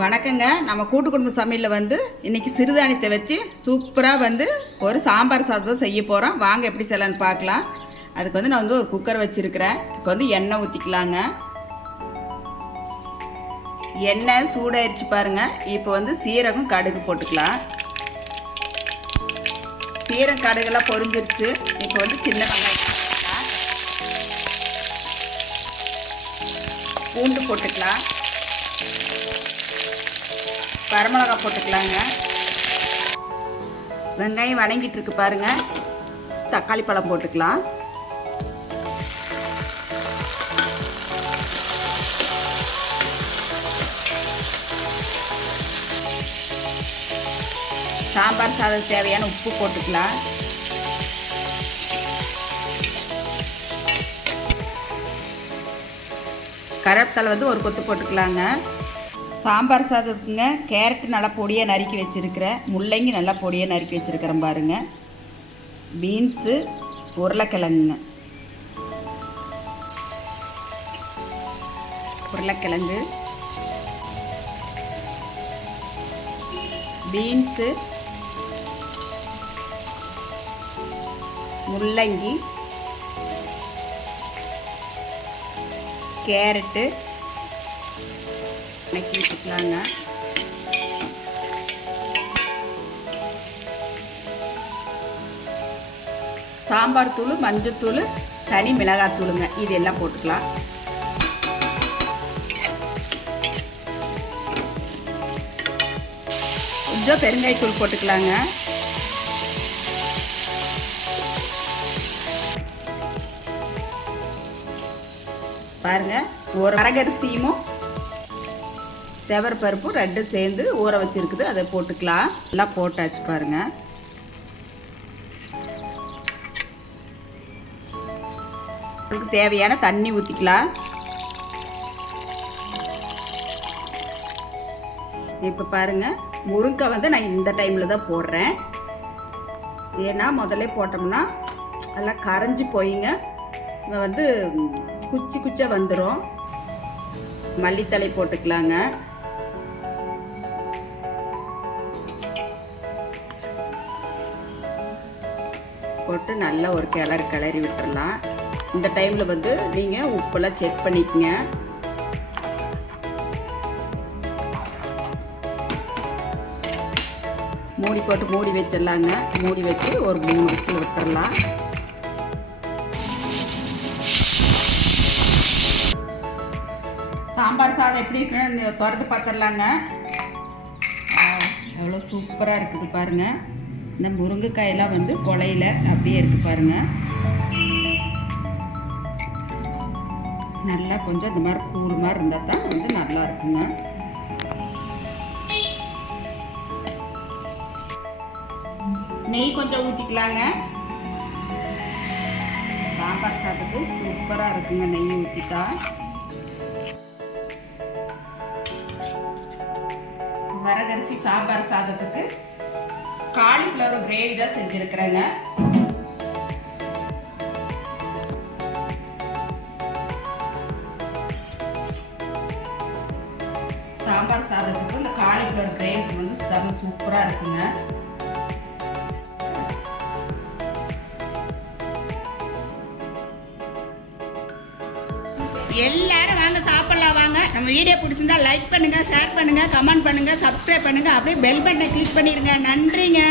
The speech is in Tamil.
வணக்கங்க. நம்ம கூட்டு குடும்ப சமையலில் வந்து இன்னைக்கு சிறுதானியத்தை வச்சு சூப்பராக வந்து ஒரு சாம்பார் சாதம் செய்ய போகிறோம் வாங்க எப்படி செய்யலான்னு பார்க்கலாம். அதுக்கு வந்து நான் வந்து ஒரு குக்கர் வச்சுருக்கிறேன். இப்போ வந்து எண்ணெய் ஊற்றிக்கலாங்க எண்ணெய் சூடாயிருச்சு பாருங்கள் இப்போ வந்து சீரகம் கடுகு போட்டுக்கலாம். சீரகம் கடுகெல்லாம் பொறிஞ்சிருச்சு இப்போ வந்து சின்ன வெங்காயம் பூண்டு போட்டுக்கலாம். வரமிளகா போட்டுக்கலாங்க. வெங்காயம் வணங்கிட்டு இருக்கு பாருங்க. தக்காளி பழம் போட்டுக்கலாம். சாம்பார் சாதம் தேவையான உப்பு போட்டுக்கலாம். கருவேப்பிலை வந்து ஒரு கொத்து போட்டுக்கலாங்க. சாம்பார் சாதத்துக்குங்க கேரட்டு நல்லா பொடியாக நறுக்கி வச்சுருக்கிறேன் முள்ளங்கி நல்லா பொடியாக நறுக்கி வச்சுருக்கிறேன் பாருங்க. பீன்ஸு உருளைக்கிழங்குங்க. உருளைக்கிழங்கு. பீன்ஸு. முள்ளங்கி. கேரட்டு. வணக்கி சாம்பார் தூள் மஞ்சத்தூள் தனி மிளகாத்தூளுங்க இது எல்லாம் போட்டுக்கலாம். கொஞ்சம் பெருங்காயத்தூள் போட்டுக்கலாங்க. பாருங்க ஒரு அரகரிசியும் செவர் பருப்பு ரெண்டும் சேர்ந்து ஊற வச்சிருக்குது. அதை போட்டுக்கலாம். எல்லாம் போட்டாச்சு பாருங்க. அதுக்கு தேவையான தண்ணி ஊற்றிக்கலாம் இப்போ பாருங்க முருங்கை வந்து நான் இந்த டைமில் தான் போடுறேன். ஏன்னா முதல்ல போட்டோம்னா எல்லாம் கரைஞ்சி போயிங்க. வந்து குச்சி குச்சா வந்துடும் மல்லித்தலை போட்டுக்கலாங்க. போட்டு நல்லா ஒரு கிளறு கிளறி விட்டுடலாம் இந்த டைமில் வந்து நீங்கள் உப்பெல்லாம் செக் பண்ணிக்கங்க. மூடி போட்டு மூடி வச்சிடலாங்க. மூடி வச்சு ஒரு மூணு விசில் விட்டுடலாம் சாம்பார் சாதம் எப்படி இருக்குன்னு திறந்து பார்த்துடலாங்க. எவ்வளோ சூப்பராக இருக்குது பாருங்கள் இந்த முருங்கைக்காயெல்லாம் வந்து கொலையில் அப்படியே இருக்குது பாருங்கள் நல்லா கொஞ்சம் இந்த மாதிரி கூழ் மாதிரி இருந்தால் தான் வந்து நல்லா இருக்குங்க. நெய் கொஞ்சம் ஊற்றிக்கலாங்க சாம்பார் சாதத்துக்கு சூப்பராக இருக்குங்க நெய் ஊற்றிட்டா வரகரிசி சாம்பார் சாதத்துக்கு காலிஃப்ளவர் கிரேவி தான் செஞ்சுருக்கிறேங்க. சாம்பார் சாதத்துக்கு இந்த காலிஃப்ளவர் கிரேவி வந்து செம சூப்பராக இருக்குங்க. எல்லாரும் வாங்க சாப்பிடலாம் வாங்க. நம்ம வீடியோ பிடிச்சிருந்தா லைக் பண்ணுங்க ஷேர் பண்ணுங்க கமெண்ட் பண்ணுங்க சப்ஸ்கிரைப் பண்ணுங்க. அப்படியே பெல் பட்டனை கிளிக் பண்ணிருங்க. நன்றிங்க.